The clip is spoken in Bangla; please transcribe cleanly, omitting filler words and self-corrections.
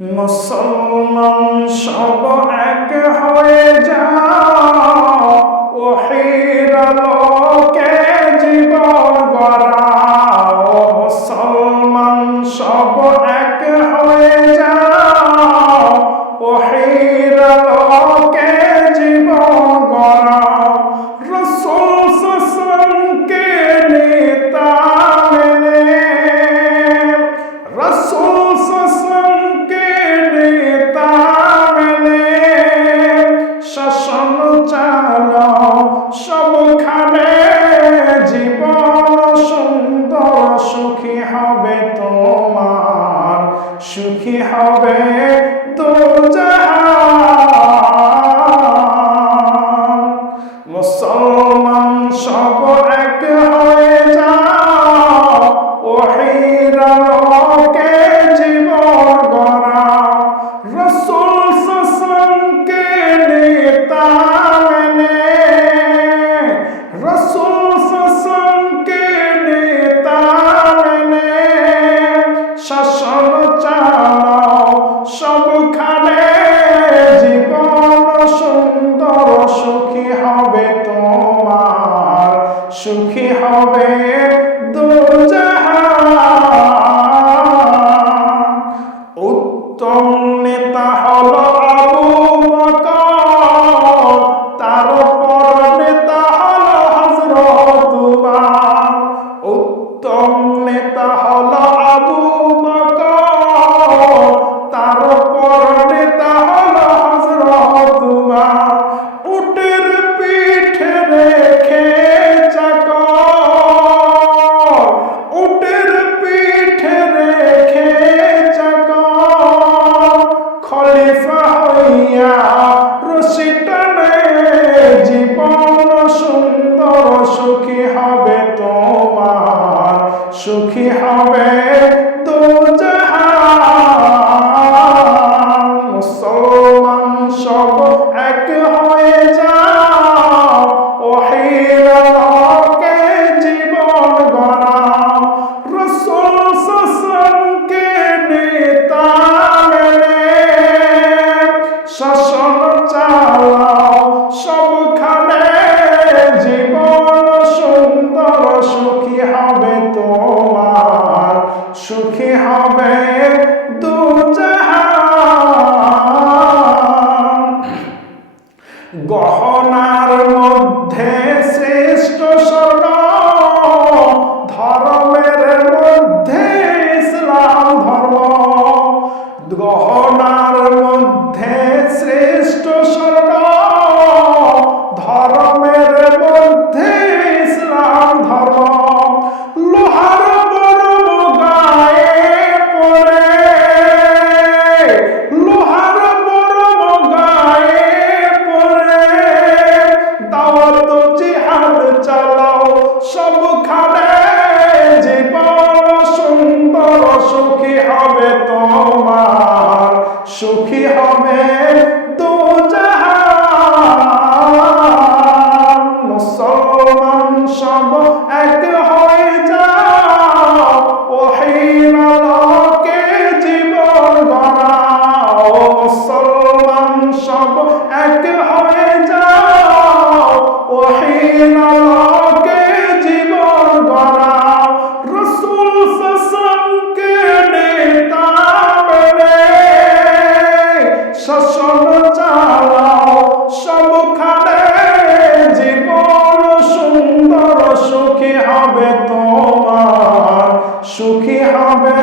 মুসলমান সব এক হয়ে যাও, ওহির আলোকে জীবন গড়াও। মুসলমান সব এক হয়ে যাও, ওহির আলোকে জীবন গড়াও। রাসূল সাল্লাল্লাহুকে নেতা মেনে, রাসূল সাল্লাল্লাহুকে নেতা মেনে শাসন চালাও সবখানে। জীবন সুন্দর সুখী হবে তোমার, সুখী হবে দুজাহান। মুসলমান সব এক হয়ে যাও, ওহির আলোকে জীবন গড়াও। রাসূল সাল্লাল্লাহুকে নেতা মেনে, রাসূল সাল্লাল্লাহুকে নেতা মেনে শাসন চালাও সবখানে। জীবন সুন্দর সুখী হবে তোমার, সুখী হবে দুজাহান। উত্তম নেতা হলো আবু বকর, তারপর নেতা হলো হযরত উমর। উত্তম নেতা হলো আবু বকর, তারপর নেতা হলো হযরত উমর। উটের পিঠে রেখে চাকর, উটের পিঠে রেখে চাকর খলিফা হইয়া রশি টানে। জীবন সুন্দর সুখী হবে তোমার, সুখী হবে দুজাহান। মুসলমান সব এক হয়ে যাও, ওহির আলোকে জীবন গড়াও। রাসূল সাল্লাল্লাহুকে নেতা মেনে শাসন চালাও সবখানে। জীবন সুন্দর সুখী হবে তোমার, সুখী হবে দুজাহান। গহনার মধ্যে শ্রেষ্ঠ স্বর্ণ, ধর্মের মধ্যে ইসলাম ধর্ম। গহনার মধ্যে শ্রেষ্ঠ স্বর্ণ, ধর্মের মধ্যে ইসলাম ধর্ম। লোহার বরম গায়ে পরে, লোহার বরম গায়ে পরে দাওয়াত জিহাদ চালাও সবখানে। জীবন সুন্দর সুখী হবে তোমার, সুখী হবে দুজাহান। মুসলমান সব এক হয়ে যাও, ওহির আলোকে জীবন গড়াও। মুসলমান সব এক হয়ে যাও, ওহির আলোকে জীবন গড়াও। রাসূল সাল্লাল্লাহুকে নেতা মেনে শাসন চালাও সবখানে। জীবন সুন্দর সুখী হবে তোমার, সুখী হবে